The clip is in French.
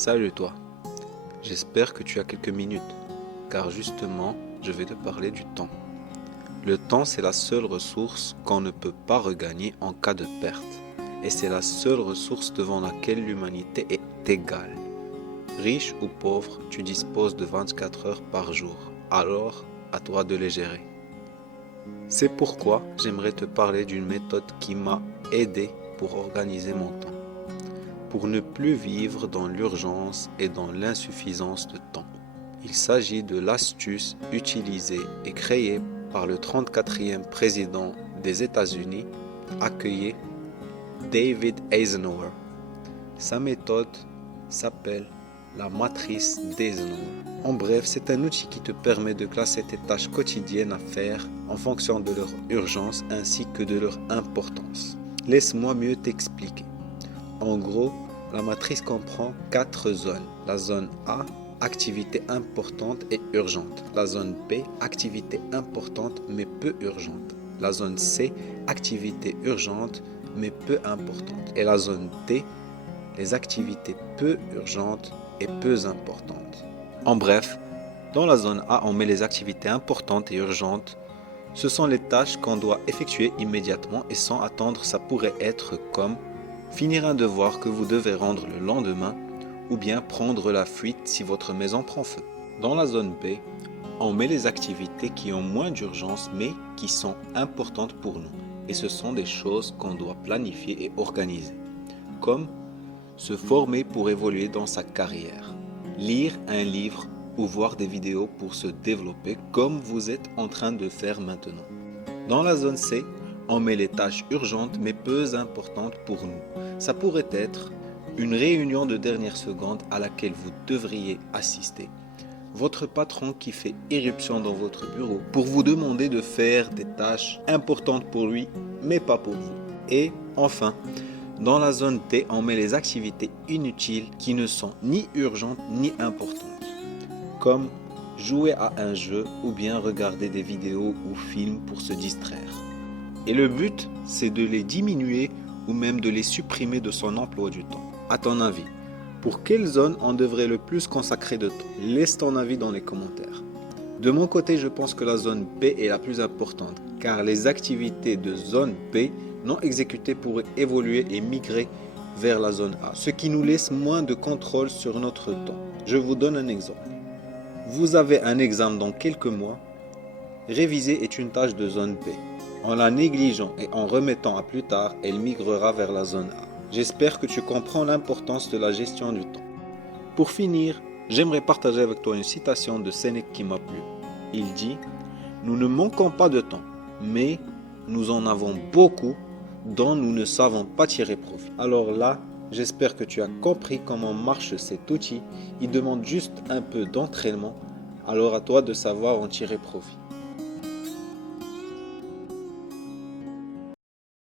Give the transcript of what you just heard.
Salut toi, j'espère que tu as quelques minutes, car justement, je vais te parler du temps. Le temps, c'est la seule ressource qu'on ne peut pas regagner en cas de perte, et c'est la seule ressource devant laquelle l'humanité est égale. Riche ou pauvre, tu disposes de 24 heures par jour, alors à toi de les gérer. C'est pourquoi j'aimerais te parler d'une méthode qui m'a aidé pour organiser mon temps, pour ne plus vivre dans l'urgence et dans l'insuffisance de temps. Il s'agit de l'astuce utilisée et créée par le 34e président des États-Unis, accueilli David Eisenhower. Sa méthode s'appelle la matrice d'Eisenhower. En bref, c'est un outil qui te permet de classer tes tâches quotidiennes à faire en fonction de leur urgence ainsi que de leur importance. Laisse-moi mieux t'expliquer. En gros, la matrice comprend 4 zones. La zone A, activité importante et urgente. La zone B, activité importante mais peu urgente. La zone C, activité urgente mais peu importante. Et la zone D, les activités peu urgentes et peu importantes. En bref, dans la zone A, on met les activités importantes et urgentes. Ce sont les tâches qu'on doit effectuer immédiatement et sans attendre. Ça pourrait être comme finir un devoir que vous devez rendre le lendemain ou bien prendre la fuite si votre maison prend feu. Dans la zone B, on met les activités qui ont moins d'urgence mais qui sont importantes pour nous. Et ce sont des choses qu'on doit planifier et organiser, comme se former pour évoluer dans sa carrière, lire un livre ou voir des vidéos pour se développer comme vous êtes en train de faire maintenant. Dans la zone C, on met les tâches urgentes mais peu importantes pour nous. Ça pourrait être une réunion de dernière seconde à laquelle vous devriez assister. Votre patron qui fait irruption dans votre bureau pour vous demander de faire des tâches importantes pour lui mais pas pour vous. Et enfin, dans la zone D, on met les activités inutiles qui ne sont ni urgentes ni importantes, comme jouer à un jeu ou bien regarder des vidéos ou films pour se distraire. Et le but, c'est de les diminuer ou même de les supprimer de son emploi du temps. À ton avis, pour quelle zone on devrait le plus consacrer de temps? Laisse ton avis dans les commentaires. De mon côté, je pense que la zone B est la plus importante, car les activités de zone B non exécutées pourraient évoluer et migrer vers la zone A, ce qui nous laisse moins de contrôle sur notre temps. Je vous donne un exemple. Vous avez un examen dans quelques mois. Réviser est une tâche de zone B. En la négligeant et en remettant à plus tard, elle migrera vers la zone A. J'espère que tu comprends l'importance de la gestion du temps. Pour finir, j'aimerais partager avec toi une citation de Sénèque qui m'a plu. Il dit « Nous ne manquons pas de temps, mais nous en avons beaucoup dont nous ne savons pas tirer profit. » Alors là, j'espère que tu as compris comment marche cet outil. Il demande juste un peu d'entraînement, alors à toi de savoir en tirer profit.